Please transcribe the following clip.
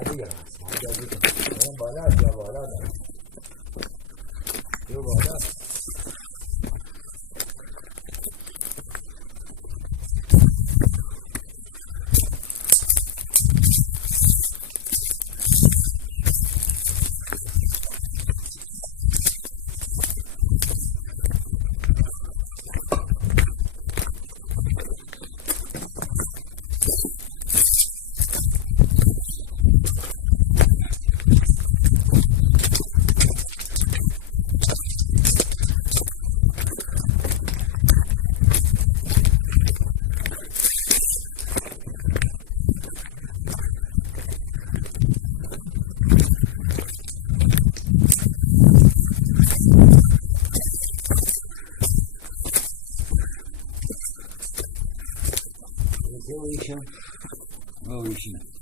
دیگه هست اون بالا است یا بالا دارم دو بالا Ocean.